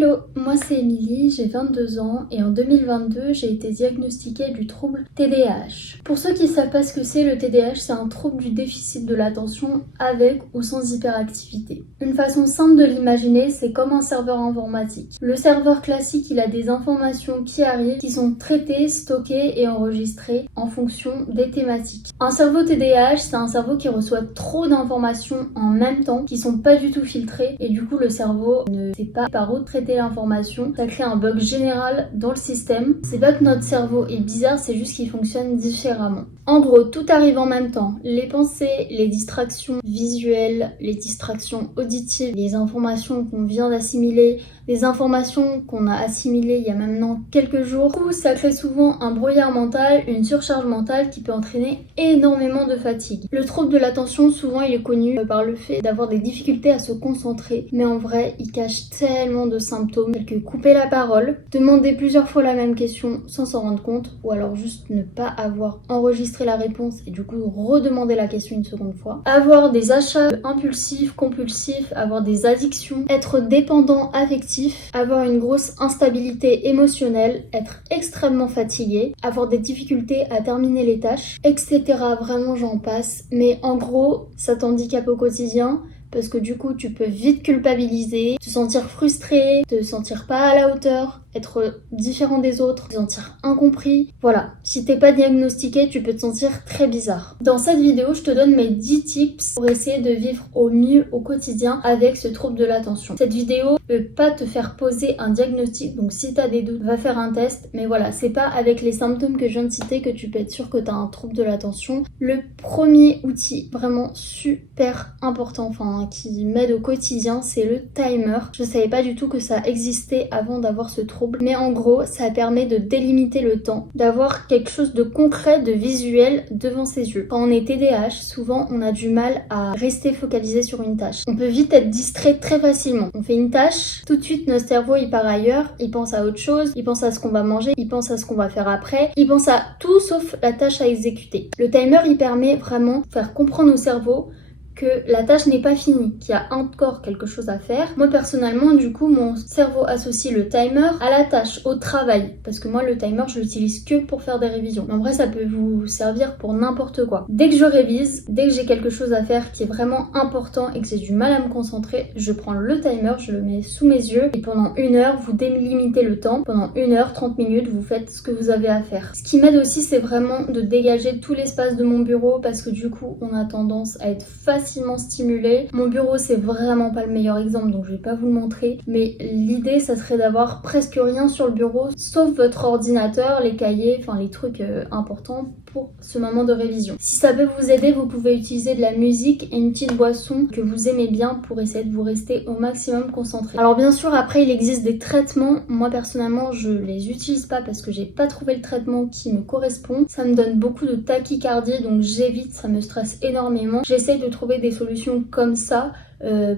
Hello, moi c'est Émilie, j'ai 22 ans et en 2022 j'ai été diagnostiquée du trouble TDAH. Pour ceux qui ne savent pas ce que c'est, le TDAH c'est un trouble du déficit de l'attention avec ou sans hyperactivité. Une façon simple de l'imaginer, c'est comme un serveur informatique. Le serveur classique, il a des informations qui arrivent, qui sont traitées, stockées et enregistrées en fonction des thématiques. Un cerveau TDAH, c'est un cerveau qui reçoit trop d'informations en même temps, qui sont pas du tout filtrées et du coup le cerveau ne sait pas par où traiter l'information. Ça crée un bug général dans le système. C'est pas que notre cerveau est bizarre, c'est juste qu'il fonctionne différemment. En gros, tout arrive en même temps. Les pensées, les distractions visuelles, les distractions auditives, les informations qu'on vient d'assimiler, les informations qu'on a assimilées il y a maintenant quelques jours. Du coup, ça crée souvent un brouillard mental, une surcharge mentale qui peut entraîner énormément de fatigue. Le trouble de l'attention, souvent, il est connu par le fait d'avoir des difficultés à se concentrer, mais en vrai, il cache tellement de symptômes tels que couper la parole, demander plusieurs fois la même question sans s'en rendre compte, ou alors juste ne pas avoir enregistré la réponse et du coup redemander la question une seconde fois, avoir des achats impulsifs, compulsifs, avoir des addictions, être dépendant affectif, avoir une grosse instabilité émotionnelle, être extrêmement fatigué, avoir des difficultés à terminer les tâches, etc. Vraiment j'en passe, mais en gros ça t'handicape au quotidien. Parce que du coup, tu peux vite culpabiliser, te sentir frustré, te sentir pas à la hauteur, être différent des autres, te sentir incompris. Voilà, si t'es pas diagnostiqué, tu peux te sentir très bizarre. Dans cette vidéo, je te donne mes 10 tips pour essayer de vivre au mieux au quotidien avec ce trouble de l'attention. Cette vidéo ne peut pas te faire poser un diagnostic, donc si t'as des doutes, va faire un test. Mais voilà, c'est pas avec les symptômes que je viens de citer que tu peux être sûr que t'as un trouble de l'attention. Le premier outil vraiment super important, qui m'aide au quotidien, c'est le timer. Je savais pas du tout que ça existait avant d'avoir ce trouble, mais en gros ça permet de délimiter le temps, d'avoir quelque chose de concret, de visuel devant ses yeux. Quand on est TDAH, souvent on a du mal à rester focalisé sur une tâche. On peut vite être distrait très facilement. On fait une tâche, tout de suite notre cerveau il part ailleurs, il pense à autre chose, il pense à ce qu'on va manger, il pense à ce qu'on va faire après, il pense à tout sauf la tâche à exécuter. Le timer il permet vraiment de faire comprendre au cerveau que la tâche n'est pas finie, qu'il y a encore quelque chose à faire. Moi personnellement, du coup, mon cerveau associe le timer à la tâche, au travail. Parce que moi, le timer, je l'utilise que pour faire des révisions. Mais en vrai, ça peut vous servir pour n'importe quoi. Dès que je révise, dès que j'ai quelque chose à faire qui est vraiment important et que j'ai du mal à me concentrer, je prends le timer, je le mets sous mes yeux et pendant 1 heure, vous délimitez le temps. Pendant 1 heure, 30 minutes, vous faites ce que vous avez à faire. Ce qui m'aide aussi, c'est vraiment de dégager tout l'espace de mon bureau parce que du coup, on a tendance à être facilement stimulé. Mon bureau c'est vraiment pas le meilleur exemple donc je vais pas vous le montrer, mais l'idée ça serait d'avoir presque rien sur le bureau sauf votre ordinateur, les cahiers, les trucs importants pour ce moment de révision. Si ça peut vous aider, vous pouvez utiliser de la musique et une petite boisson que vous aimez bien pour essayer de vous rester au maximum concentré. Alors bien sûr après il existe des traitements, moi personnellement je les utilise pas parce que j'ai pas trouvé le traitement qui me correspond. Ça me donne beaucoup de tachycardie donc j'évite, ça me stresse énormément. J'essaye de trouver des solutions comme ça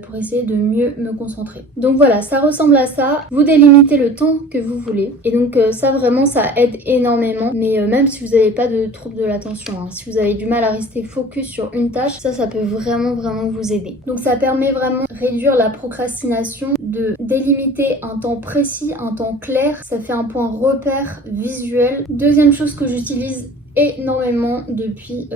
pour essayer de mieux me concentrer. Donc voilà, ça ressemble à ça. Vous délimitez le temps que vous voulez. Et donc ça vraiment, ça aide énormément. Mais même si vous n'avez pas de trouble de l'attention, si vous avez du mal à rester focus sur une tâche, ça peut vraiment vous aider. Donc ça permet vraiment de réduire la procrastination, de délimiter un temps précis, un temps clair. Ça fait un point repère visuel. Deuxième chose que j'utilise énormément depuis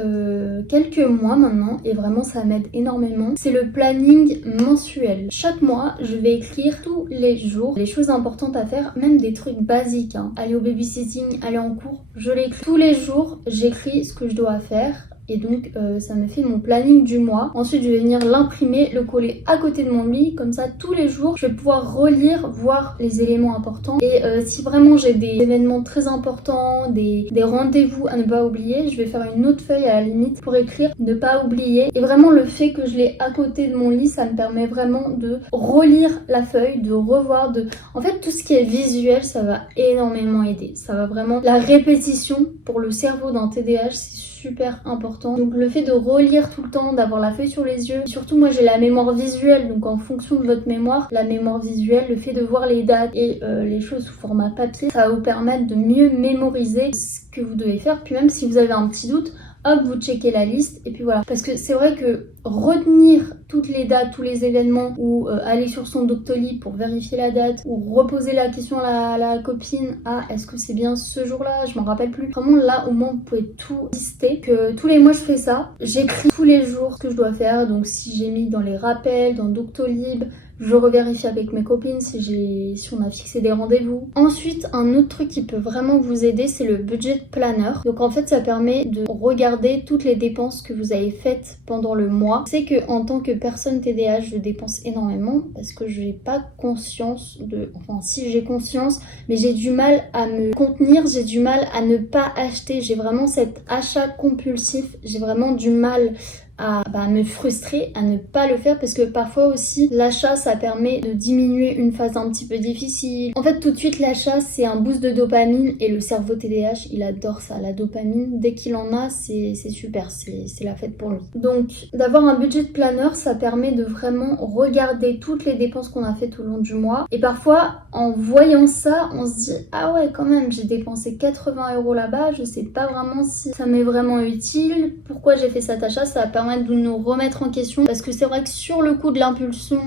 quelques mois maintenant et vraiment ça m'aide énormément, c'est le planning mensuel. Chaque mois je vais écrire tous les jours les choses importantes à faire, même des trucs basiques, aller au babysitting, aller en cours, je l'écris tous les jours, j'écris ce que je dois faire. Et donc ça me fait mon planning du mois. Ensuite je vais venir l'imprimer, le coller à côté de mon lit. Comme ça tous les jours je vais pouvoir relire, voir les éléments importants. Et si vraiment j'ai des événements très importants, des rendez-vous à ne pas oublier, je vais faire une autre feuille à la limite pour écrire ne pas oublier. Et vraiment le fait que je l'ai à côté de mon lit, ça me permet vraiment de relire la feuille, de revoir, En fait tout ce qui est visuel ça va énormément aider. Ça va vraiment... La répétition pour le cerveau d'un TDAH c'est super important. Donc le fait de relire tout le temps, d'avoir la feuille sur les yeux. Surtout moi j'ai la mémoire visuelle, donc en fonction de votre mémoire, la mémoire visuelle, le fait de voir les dates et les choses sous format papier, ça va vous permettre de mieux mémoriser ce que vous devez faire. Puis même si vous avez un petit doute, hop, vous checkez la liste et puis voilà. Parce que c'est vrai que retenir toutes les dates, tous les événements ou aller sur son Doctolib pour vérifier la date ou reposer la question à la copine, ah est-ce que c'est bien ce jour-là, je m'en rappelle plus. Vraiment là au moins vous pouvez tout lister, que tous les mois je fais ça, j'écris tous les jours ce que je dois faire, donc si j'ai mis dans les rappels, dans Doctolib, je revérifie avec mes copines si on a fixé des rendez-vous. Ensuite, un autre truc qui peut vraiment vous aider, c'est le budget planner. Donc en fait, ça permet de regarder toutes les dépenses que vous avez faites pendant le mois. C'est que en tant que personne TDAH, je dépense énormément parce que je n'ai pas conscience de... Enfin, si j'ai conscience, mais j'ai du mal à me contenir, j'ai du mal à ne pas acheter. J'ai vraiment cet achat compulsif, j'ai vraiment du mal à me frustrer, à ne pas le faire parce que parfois aussi l'achat ça permet de diminuer une phase un petit peu difficile. En fait tout de suite l'achat c'est un boost de dopamine et le cerveau TDAH il adore ça, la dopamine dès qu'il en a c'est super, c'est la fête pour lui. Donc d'avoir un budget planner ça permet de vraiment regarder toutes les dépenses qu'on a fait tout au long du mois et parfois en voyant ça on se dit ah ouais quand même j'ai dépensé 80 € là-bas, je sais pas vraiment si ça m'est vraiment utile, pourquoi j'ai fait cet achat, ça va permettre de nous remettre en question parce que c'est vrai que sur le coup de l'impulsion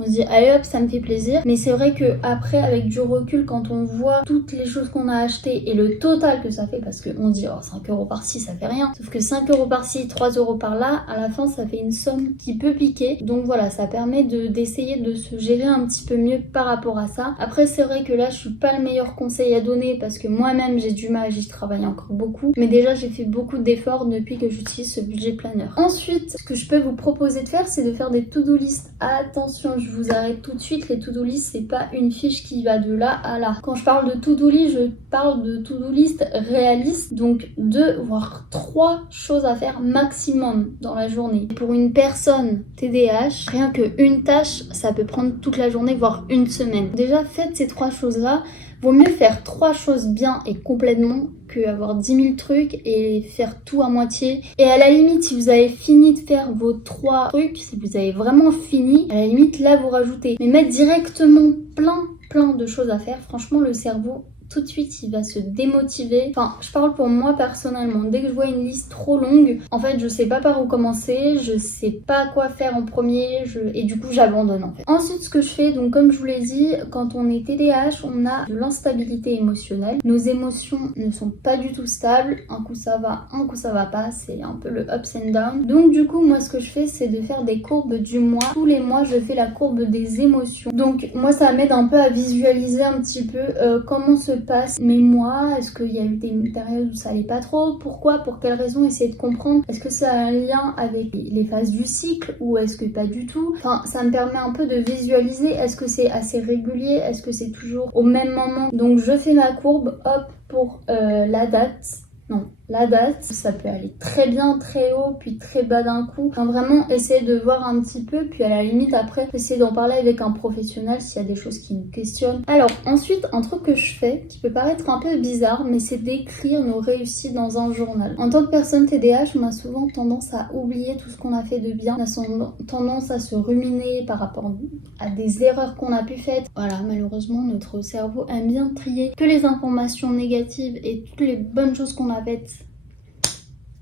on se dit allez hop ça me fait plaisir, mais c'est vrai que après avec du recul quand on voit toutes les choses qu'on a achetées et le total que ça fait, parce qu'on se dit oh 5 € par-ci ça fait rien, sauf que 5 € par-ci, 3 € par-là, à la fin ça fait une somme qui peut piquer. Donc voilà, ça permet d'essayer de se gérer un petit peu mieux par rapport à ça. Après c'est vrai que là je suis pas le meilleur conseil à donner parce que moi-même j'ai du mal, j'y travaille encore beaucoup, mais déjà j'ai fait beaucoup d'efforts depuis que j'utilise ce budget planner. Ensuite ce que je peux vous proposer de faire c'est de faire des to-do list. Attention, je vous arrête tout de suite, les to-do list c'est pas une fiche qui va de là à là. Quand je parle de to-do list, je parle de to-do list réaliste, donc 2 voire 3 choses à faire maximum dans la journée. Pour une personne TDAH, rien qu'une tâche, ça peut prendre toute la journée voire une semaine. Déjà faites ces 3 choses là. Vaut mieux faire 3 choses bien et complètement que avoir 10 000 trucs et faire tout à moitié. Et à la limite, si vous avez fini de faire vos 3 trucs, si vous avez vraiment fini, à la limite là vous rajoutez. Mais mettre directement plein de choses à faire, franchement le cerveau tout de suite il va se démotiver. Enfin je parle pour moi personnellement, dès que je vois une liste trop longue, en fait je sais pas par où commencer, je sais pas quoi faire en premier et du coup j'abandonne en fait. Ensuite ce que je fais, donc comme je vous l'ai dit, quand on est TDAH on a de l'instabilité émotionnelle, nos émotions ne sont pas du tout stables, un coup ça va, un coup ça va pas, c'est un peu le ups and down. Donc du coup moi ce que je fais c'est de faire des courbes du mois. Tous les mois je fais la courbe des émotions, donc moi ça m'aide un peu à visualiser un petit peu comment se passe mes mois, est-ce qu'il y a eu des périodes où ça allait pas trop, pourquoi, pour quelles raisons, essayer de comprendre, est-ce que ça a un lien avec les phases du cycle ou est-ce que pas du tout. Enfin ça me permet un peu de visualiser, est-ce que c'est assez régulier, est-ce que c'est toujours au même moment. Donc je fais ma courbe, hop, pour la date, ça peut aller très bien, très haut, puis très bas d'un coup. Enfin, vraiment, essayer de voir un petit peu, puis à la limite, après, essayer d'en parler avec un professionnel s'il y a des choses qui nous questionnent. Alors, ensuite, un truc que je fais, qui peut paraître un peu bizarre, mais c'est d'écrire nos réussites dans un journal. En tant que personne TDAH, on a souvent tendance à oublier tout ce qu'on a fait de bien, on a tendance à se ruminer par rapport à des erreurs qu'on a pu faire. Voilà, malheureusement, notre cerveau aime bien trier que les informations négatives et toutes les bonnes choses qu'on a faites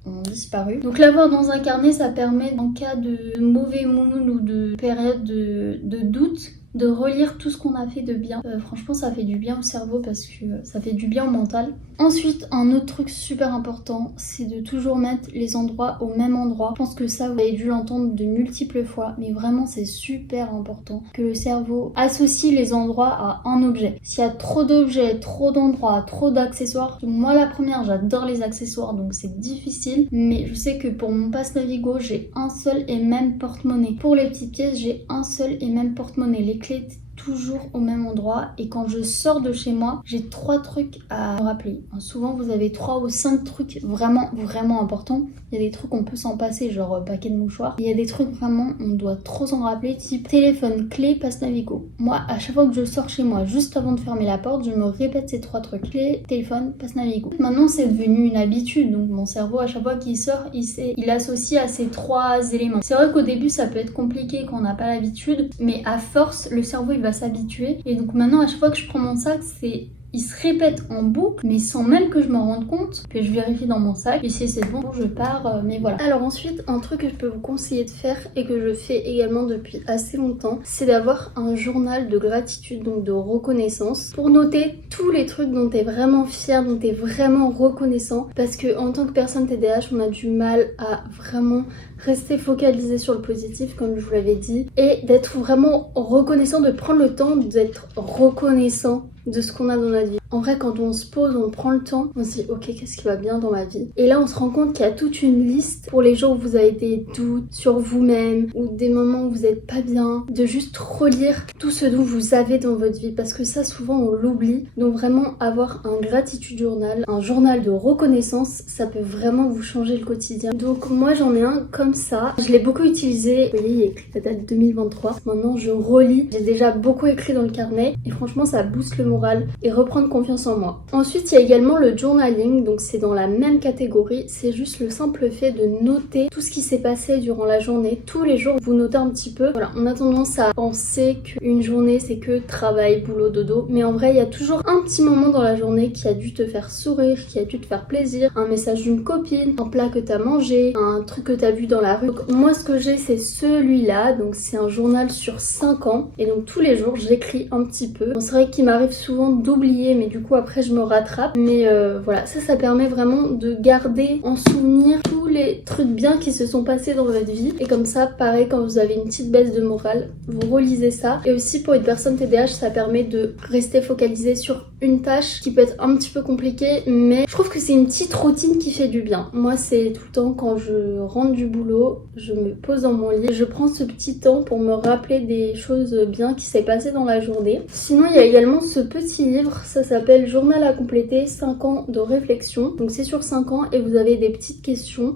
ont disparu. Donc l'avoir dans un carnet, ça permet en cas de mauvais mood ou de période de doute, de relire tout ce qu'on a fait de bien. Franchement ça fait du bien au cerveau parce que ça fait du bien au mental. Ensuite un autre truc super important, c'est de toujours mettre les endroits au même endroit. Je pense que ça vous avez dû l'entendre de multiples fois, mais vraiment c'est super important que le cerveau associe les endroits à un objet. S'il y a trop d'objets, trop d'endroits, trop d'accessoires, moi la première j'adore les accessoires donc c'est difficile, mais je sais que pour mon passe Navigo j'ai un seul et même porte-monnaie. Pour les petites pièces j'ai un seul et même porte-monnaie. Les clés toujours au même endroit et quand je sors de chez moi j'ai 3 trucs à me rappeler. Souvent vous avez 3 ou 5 trucs vraiment importants. Il y a des trucs on peut s'en passer, genre paquet de mouchoirs. Il y a des trucs vraiment on doit trop s'en rappeler, type téléphone, clé, passe Navigo. Moi à chaque fois que je sors chez moi, juste avant de fermer la porte, je me répète ces 3 trucs: clé, téléphone, passe Navigo. Maintenant c'est devenu une habitude, donc mon cerveau à chaque fois qu'il sort il associe à ces 3 éléments. C'est vrai qu'au début ça peut être compliqué quand on n'a pas l'habitude, mais à force le cerveau il va s'habituer et donc maintenant à chaque fois que je prends mon sac c'est il se répète en boucle, mais sans même que je m'en rende compte, que je vérifie dans mon sac, et si c'est bon, je pars, mais voilà. Alors ensuite, un truc que je peux vous conseiller de faire, et que je fais également depuis assez longtemps, c'est d'avoir un journal de gratitude, donc de reconnaissance, pour noter tous les trucs dont t'es vraiment fier, dont t'es vraiment reconnaissant, parce que en tant que personne TDAH, on a du mal à vraiment rester focalisé sur le positif comme je vous l'avais dit et d'être vraiment reconnaissant, de prendre le temps d'être reconnaissant de ce qu'on a dans notre vie. En vrai, quand on se pose, on prend le temps, on se dit ok, qu'est-ce qui va bien dans ma vie? Et là on se rend compte qu'il y a toute une liste pour les jours où vous avez des doutes sur vous-même ou des moments où vous n'êtes pas bien, de juste relire tout ce dont vous avez dans votre vie, parce que ça souvent on l'oublie. Donc vraiment avoir un gratitude journal, un journal de reconnaissance, ça peut vraiment vous changer le quotidien. Donc moi j'en ai un comme ça, je l'ai beaucoup utilisé, vous voyez il y a écrit la date 2023, maintenant je relis, j'ai déjà beaucoup écrit dans le carnet et franchement ça booste le moral et reprendre confiance en moi. Ensuite il y a également le journaling, donc c'est dans la même catégorie, c'est juste le simple fait de noter tout ce qui s'est passé durant la journée, tous les jours vous notez un petit peu. Voilà, on a tendance à penser qu'une journée c'est que travail, boulot, dodo, mais en vrai il y a toujours un petit moment dans la journée qui a dû te faire sourire, qui a dû te faire plaisir, un message d'une copine, un plat que t'as mangé, un truc que t'as vu dans la rue. Donc, moi ce que j'ai c'est celui-là, donc c'est un journal sur 5 ans et donc tous les jours j'écris un petit peu. Bon, c'est vrai qu'il m'arrive souvent d'oublier mais du coup après je me rattrape, mais voilà, ça permet vraiment de garder en souvenir tous les trucs bien qui se sont passés dans votre vie et comme ça pareil quand vous avez une petite baisse de morale vous relisez ça. Et aussi pour une personne TDAH ça permet de rester focalisé sur une tâche qui peut être un petit peu compliquée, mais je trouve que c'est une petite routine qui fait du bien. Moi c'est tout le temps quand je rentre du boulot, je me pose dans mon lit, je prends ce petit temps pour me rappeler des choses bien qui s'est passé dans la journée. Sinon il y a également ce petit livre, ça s'appelle Journal à compléter 5 ans de réflexion. Donc c'est sur 5 ans et vous avez des petites questions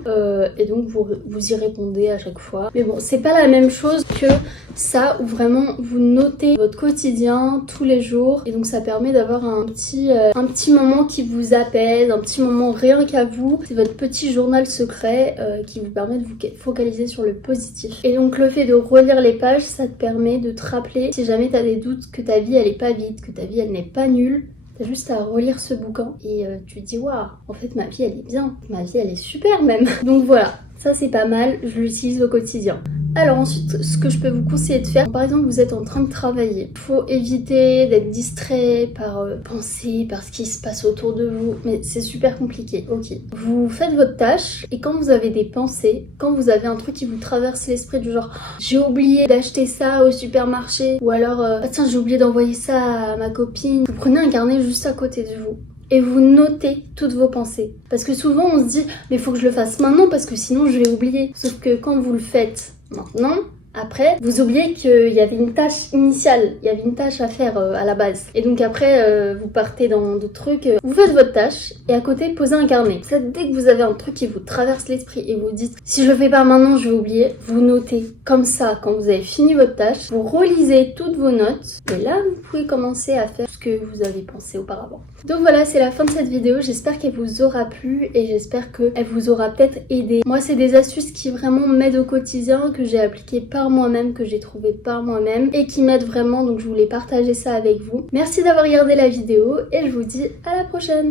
et donc vous y répondez à chaque fois. Mais bon, c'est pas la même chose que ça où vraiment vous notez votre quotidien tous les jours et donc ça permet d'avoir un petit moment qui vous apaise, un petit moment rien qu'à vous. C'est votre petit journal secret qui vous permet de vous focaliser sur le positif. Et donc le fait de relire les pages, ça te permet de te rappeler si jamais t'as des doutes que ta vie elle est pas vide, que ta vie elle n'est pas nulle. T'as juste à relire ce bouquin et tu te dis waouh, en fait ma vie elle est bien, ma vie elle est super même. Donc voilà, ça c'est pas mal, je l'utilise au quotidien. Alors ensuite, ce que je peux vous conseiller de faire, par exemple vous êtes en train de travailler, il faut éviter d'être distrait par penser, par ce qui se passe autour de vous, mais c'est super compliqué, ok. Vous faites votre tâche et quand vous avez des pensées, quand vous avez un truc qui vous traverse l'esprit du genre j'ai oublié d'acheter ça au supermarché, ou alors ah tiens j'ai oublié d'envoyer ça à ma copine, vous prenez un carnet juste à côté de vous et vous notez toutes vos pensées. Parce que souvent on se dit mais faut que je le fasse maintenant parce que sinon je vais oublier. Sauf que quand vous le faites maintenant, après, vous oubliez qu'il y avait une tâche initiale, il y avait une tâche à faire à la base. Et donc après, vous partez dans d'autres trucs, vous faites votre tâche et à côté, posez un carnet. Ça, dès que vous avez un truc qui vous traverse l'esprit et vous dites si je le fais pas maintenant, je vais oublier, vous notez comme ça quand vous avez fini votre tâche, vous relisez toutes vos notes et là, vous pouvez commencer à faire ce que vous avez pensé auparavant. Donc voilà, c'est la fin de cette vidéo, j'espère qu'elle vous aura plu et j'espère qu'elle vous aura peut-être aidé. Moi, c'est des astuces qui vraiment m'aident au quotidien, que j'ai appliquées par moi-même, que j'ai trouvé par moi-même et qui m'aident vraiment, donc je voulais partager ça avec vous. Merci d'avoir regardé la vidéo et je vous dis à la prochaine.